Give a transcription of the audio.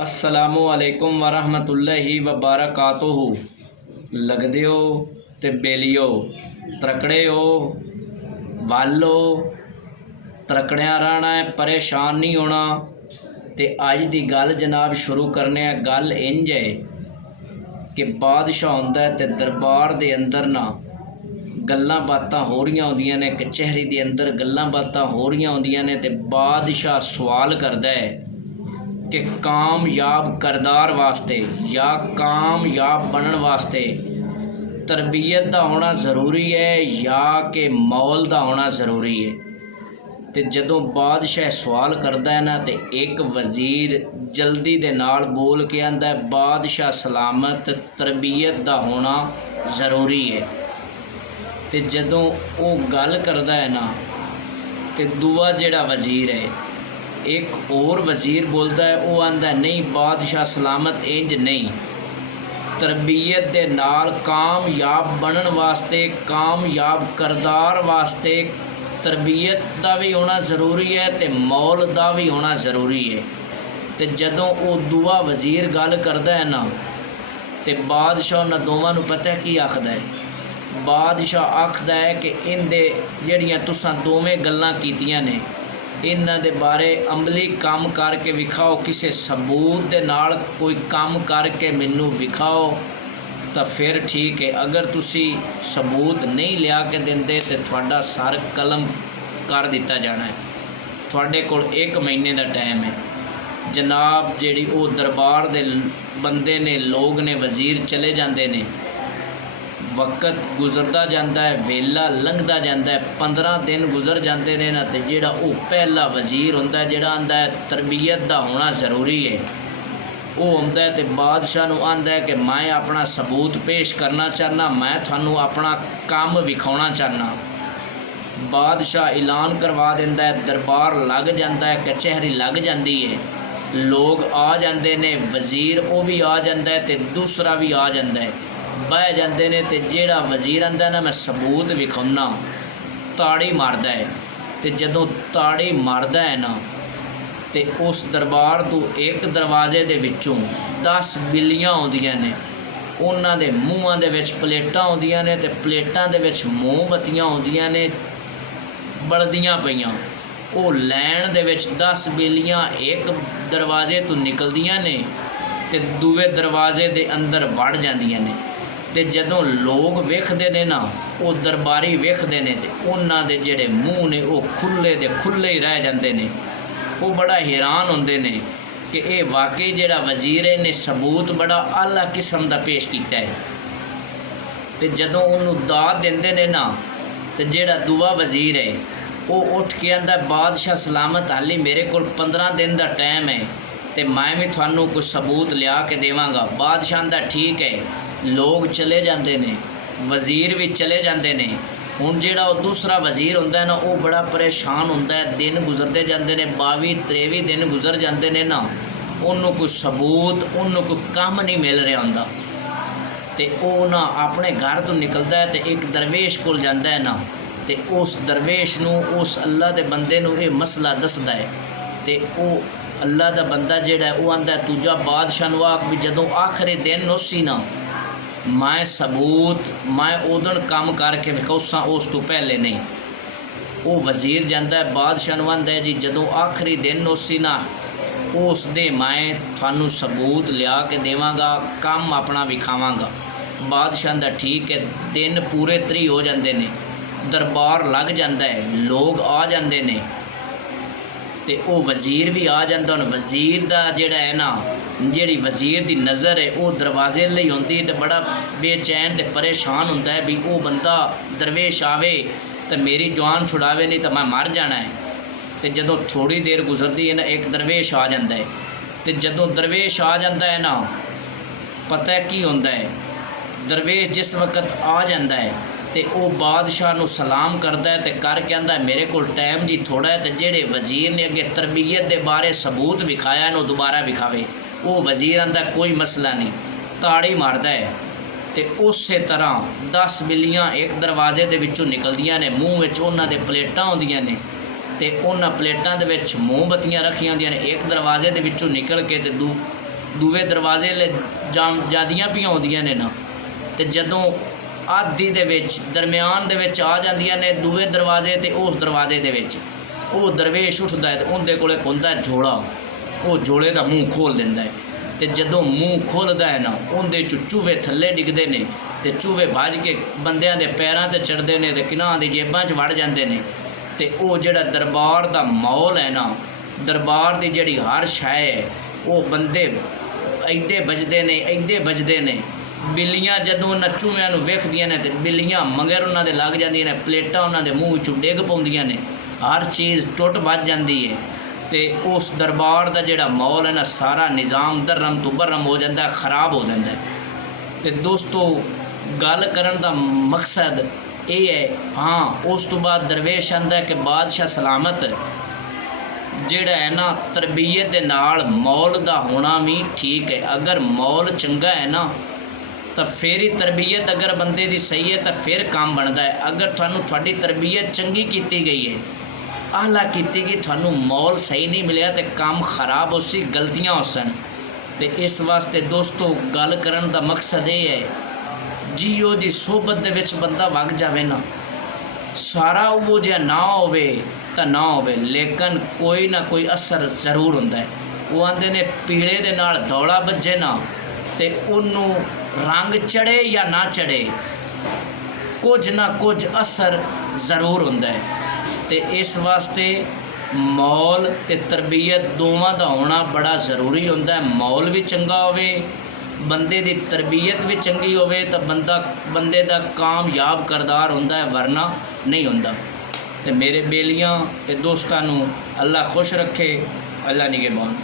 अस्सलामु अलैकुम वरहमतुल्लाहि वबरकातुहू। लगदे हो ते बेलियो, त्रकड़े हो वालो, त्रकड़िया रहना है, परेशान नहीं होना। ते अज दी गल जनाब शुरू करने आ। गल इंज है कि बादशाह हुंदा है ते दरबार दे अंदर ना गल्लां बातां हो रही होंदियां ने, कचहरी दे अंदर गल्लां बातां हो रही होंदियां ने ते बादशाह सवाल करदा है कि कामयाब करदार वास्ते या कामयाब बनने वास्ते तरबियत का होना ज़रूरी है या कि मौल का होना ज़रूरी है। तो जदों बादशाह सवाल करता है ना तो एक वज़ीर जल्दी दे नाल बोल के आंदा है बादशाह सलामत, तरबियत का होना ज़रूरी है। तो जदों वो गल करता है ना तो दूआ जिहड़ा वज़ीर है एक और वज़ीर बोलता है, वो आंदा नहीं बादशाह सलामत इंज नहीं, तरबियत दे नाल कामयाब बनने वास्ते, कामयाब करदार वास्ते तरबियत का भी होना ज़रूरी है तो मौल का भी होना ज़रूरी है। तो जदों वो दूआ वज़ीर गल करता है ना तो बादशाह उन्हां दोवां नूं पता है की आखदा है। बादशाह आखदा है कि इनदे जिहड़ियां तुसां दोवें गल्लां कीतियां ने इन्हां दे बारे अमली काम करके विखाओ, किसी सबूत दे नाल कोई काम करके मैनू विखाओ तो फिर ठीक है। अगर तुसी सबूत नहीं लिया के देंदे तो तुहाडा सर कलम कर दिता जाना है। तुहाडे कोल 1 महीने का टाइम है। जनाब जिहड़ी वो दरबार दे बंदे ने, लोग ने, वज़ीर चले जाते हैं, वक्त गुजरता जाता है, वेला लंघता जाता है, 15 दिन गुजर जाते हैं ना। तो जिहड़ा वो पहला वज़ीर होंदा जिहड़ा आंदा है तरबियत का होना ज़रूरी है, वो आंदा है तो बादशाह नूं आंदा है कि मैं अपना सबूत पेश करना चाहना, मैं थानू अपना काम विखाउणा चाहना। बादशाह ऐलान करवा दिंदा है, दरबार लग जाता है, कचहरी लग जाती है, लोग आ जाते हैं, वज़ीर वो भी आ जाता है तो दूसरा भी आ जाता है, बह जाते हैं। तो जिहड़ा वज़ीर आंदा ना मैं सबूत विखाउना, ताड़ी मारदा है। तो जदों ताड़ी मारदा है ना तो उस दरबार तो एक दरवाजे दे विचों 10 बिल्लियां आउंदियां ने, उन्हां दे मूहां दे विच प्लेटां आउंदियां ने ते प्लेटां दे विच मोमबत्तियां आउंदियां ने बलदियां पईयां। वो लैन दे विच 10 बिल्लियां एक दरवाजे तो निकलदियां ने ते दूए दरवाजे दे अंदर वड़ जांदियां ने। ते जदों लोग वेखदे ने ना, वो दरबारी वेखदे ने ते उन्हां दे जिहड़े मूँह ने वो खुले दे खुले ही रह जांदे ने। वो बड़ा हैरान होंदे ने कि ये वाकई जिहड़ा वज़ीर है ने सबूत बड़ा आला किस्म का पेश किया है। तो जदों उन्होंने दाद देंदे ने ना तो जिहड़ा दूआ वज़ीर है वो उठ के आंदा बादशाह सलामत हाली मेरे को 15 दिन का टाइम है तो मैं भी थानू कुछ सबूत लिया के देवांगा। बादशाह आंदा ठीक है। लोग चले जाते हैं, वज़ीर भी चले जाते हैं। हुण जिहड़ा वो दूसरा वज़ीर होंदा है ना वो बड़ा परेशान होंदा है। दिन गुजरते जाते हैं, 22-23 दिन गुजर जाते हैं ना, उन्होंने कोई सबूत, उन्होंने कोई काम नहीं मिल रहा होंदा। तो वो ना अपने घर तो निकलता है तो एक दरवेश को जाता है ना, तो उस दरवेश नूं, उस अल्लाह के बंदे नूं ये मसला दसदा है। तो वो अल्लाह का बंदा जिहड़ा है वो आंदा है दूजा बादशाह नूं आख भी जदों आखिरी दिन उसी ना मैं सबूत मैं उदण काम करके विखाउसा, उस तो पहले नहीं। वो वज़ीर जाता है बादशाह नूं आंदा है जी जदों आखिरी दिन उसी ना उस दे मैं थानू सबूत लिया के देवांगा, काम अपना विखावांगा। बादशाह आंदा ठीक है। दिन पूरे 3 हो जाते हैं, दरबार लग जाता है, लोग आ जाते हैं तो वो वज़ीर भी आ जाता। हुण वज़ीर का जिहड़ा है ना, जिहड़ी वज़ीर की नज़र है वो दरवाजे लई होंदी तो बड़ा बेचैन ते परेशान होंदा है भी वो बंदा दरवेश आवे तो मेरी जान छुड़ावे, नहीं तो मैं मर जाना है। तो जदों थोड़ी देर गुजरती है ना एक दरवेश आ जाता है। तो जदों दरवेश आ जाता है ना पता है की होंदा है, दरवेश जिस वक्त आ जाता है तो वो बादशाह नूं सलाम करता है तो करके आंदा है मेरे को टाइम जी थोड़ा है। तो जिहड़े वज़ीर ने अगे तरबियत के बारे सबूत विखाया ना दोबारा विखावे। वो वज़ीर आंदा कोई मसला नहीं, ताड़ी मारदा है। तो उस तरह 10 बिल्लियां एक दरवाजे दे विचों निकलदियां ने, मूँह विच उन्हां दे प्लेटां आउंदियां ने ते उन्हां प्लेटां दे विच मोमबत्तियां रखियां होंदियां ने। एक दरवाजे दे विचों निकल के ते ਦੂਵੇ ਦਰਵਾਜ਼ੇ ਲੈ ਜਾਂਦੀਆਂ ਪਈਆਂ ਹੁੰਦੀਆਂ ਨੇ ਨਾ, ਤੇ ਜਦੋਂ ਆਦੀ ਦੇ ਵਿੱਚ ਦਰਮਿਆਨ ਦੇ ਵਿੱਚ ਆ ਜਾਂਦੀਆਂ ਨੇ ਦੂਵੇ ਦਰਵਾਜ਼ੇ ਤੇ ਉਸ ਦਰਵਾਜ਼ੇ ਦੇ ਵਿੱਚ ਉਹ ਦਰਵੇਸ਼ ਉੱਠਦਾ ਹੈ ਤੇ ਉਹਦੇ ਕੋਲ ਹੁੰਦਾ ਝੋਲਾ। ਉਹ ਝੋਲੇ ਦਾ ਮੂੰਹ ਖੋਲ੍ਹ ਦਿੰਦਾ ਹੈ ਤੇ ਜਦੋਂ ਮੂੰਹ ਖੁੱਲ੍ਹਦਾ ਹੈ ਨਾ ਉਹਦੇ 'ਚ ਚੂਹੇ ਥੱਲੇ ਡਿੱਗਦੇ ਨੇ ਤੇ ਚੂਹੇ ਭੱਜ ਕੇ ਬੰਦਿਆਂ ਦੇ ਪੈਰਾਂ 'ਤੇ ਚੜ੍ਹਦੇ ਨੇ ਤੇ ਕਿਨਾਂ ਦੀ ਜੇਬਾਂ 'ਚ ਵੜ ਜਾਂਦੇ ਨੇ। ਤੇ ਉਹ ਜਿਹੜਾ ਦਰਬਾਰ ਦਾ ਮਾਹੌਲ ਹੈ ਨਾ, ਦਰਬਾਰ ਦੀ ਜਿਹੜੀ ਹਰ ਸ਼ੈ ਹੈ, ਉਹ ਬੰਦੇ ਇੱਡੇ ਵੱਜਦੇ ਨੇ। ਬਿੱਲੀਆਂ ਜਦੋਂ ਉਹਨਾਂ ਚੂਹਿਆਂ ਨੂੰ ਵੇਖਦੀਆਂ ਨੇ ਤੇ ਬਿੱਲੀਆਂ ਮਗਰ ਉਹਨਾਂ ਦੇ ਲੱਗ ਜਾਂਦੀਆਂ ਨੇ, ਪਲੇਟਾਂ ਉਹਨਾਂ ਦੇ ਮੂੰਹ 'ਚੋਂ ਡਿੱਗ ਪਾਉਂਦੀਆਂ ਨੇ, ਹਰ ਚੀਜ਼ ਟੁੱਟ ਵੱਜ ਜਾਂਦੀ ਹੈ। ਤੇ ਉਸ ਦਰਬਾਰ ਦਾ ਜਿਹੜਾ ਮਾਹੌਲ ਹੈ ਨਾ, ਸਾਰਾ ਨਿਜ਼ਾਮ ਦਰਮ ਤੋਂ ਬਰਮ ਹੋ ਜਾਂਦਾ, ਖਰਾਬ ਹੋ ਜਾਂਦਾ। ਤੇ ਦੋਸਤੋ ਗੱਲ ਕਰਨ ਦਾ ਮਕਸਦ ਇਹ ਹੈ। ਹਾਂ, ਉਸ ਤੋਂ ਬਾਅਦ ਦਰਵੇਸ਼ ਆਂਦਾ ਕਿ ਬਾਦਸ਼ਾਹ ਸਲਾਮਤ ਜਿਹੜਾ ਹੈ ਨਾ, ਤਰਬੀਅਤ ਦੇ ਨਾਲ ਮਾਹੌਲ ਦਾ ਹੋਣਾ ਵੀ ਠੀਕ ਹੈ। ਅਗਰ ਮਾਹੌਲ ਚੰਗਾ ਹੈ ਨਾ ਤਾਂ ਫਿਰ ਹੀ ਤਰਬੀਅਤ ਅਗਰ ਬੰਦੇ ਦੀ ਸਹੀ ਹੈ ਤਾਂ ਫਿਰ ਕੰਮ ਬਣਦਾ ਹੈ। ਅਗਰ ਤੁਹਾਡੀ ਤਰਬੀਅਤ ਚੰਗੀ ਕੀਤੀ ਗਈ ਹੈ, ਆਲਾ ਕੀਤੀ ਗਈ, ਤੁਹਾਨੂੰ ਮਾਹੌਲ ਸਹੀ ਨਹੀਂ ਮਿਲਿਆ ਤੇ ਕੰਮ ਖਰਾਬ ਹੋ ਸੀ, ਗਲਤੀਆਂ ਹੋ ਸਨ। ਤੇ ਇਸ ਵਾਸਤੇ ਦੋਸਤੋ ਗੱਲ ਕਰਨ ਦਾ ਮਕਸਦ ਇਹ ਹੈ, ਜੀਓ ਦੀ ਸੋਬਤ ਦੇ ਵਿੱਚ ਬੰਦਾ ਵਗ ਜਾਵੇ ਨਾ, ਸਾਰਾ ਉਹ ਜਿਹਾ ਨਾ ਹੋਵੇ ਤਾਂ ਨਾ ਹੋਵੇ, ਲੇਕਿਨ ਕੋਈ ਨਾ ਕੋਈ ਅਸਰ ਜ਼ਰੂਰ ਹੁੰਦਾ ਹੈ। ਉਹ ਆਂਦੇ ਨੇ ਪੀਲੇ ਦੇ ਨਾਲ ਦੌਲਾ ਵੱਜੇ ਨਾ ਤੇ ਉਹਨੂੰ ਰੰਗ ਚੜ੍ਹੇ ਜਾਂ ਨਾ ਚੜ੍ਹੇ, ਕੁਝ ਨਾ ਕੁਝ ਅਸਰ ਜ਼ਰੂਰ ਹੁੰਦਾ ਹੈ। ਤੇ ਇਸ ਵਾਸਤੇ ਮਾਹੌਲ ਤੇ ਤਰਬੀਅਤ ਦੋਵਾਂ ਦਾ ਹੋਣਾ ਬੜਾ ਜ਼ਰੂਰੀ ਹੁੰਦਾ ਹੈ। ਮਾਹੌਲ ਵੀ ਚੰਗਾ ਹੋਵੇ, ਬੰਦੇ ਦੀ ਤਰਬੀਅਤ ਵੀ ਚੰਗੀ ਹੋਵੇ ਤਾਂ ਬੰਦੇ ਦਾ ਕਾਮਯਾਬ ਕਿਰਦਾਰ ਹੁੰਦਾ ਹੈ, ਵਰਨਾ ਨਹੀਂ ਹੁੰਦਾ। ਤੇ ਮੇਰੇ ਬੇਲੀਆਂ ਤੇ ਦੋਸਤਾਂ ਨੂੰ ਅੱਲਾ ਖੁਸ਼ ਰੱਖੇ। ਅੱਲਾ ਨਿਗਹਿਬਾਨ।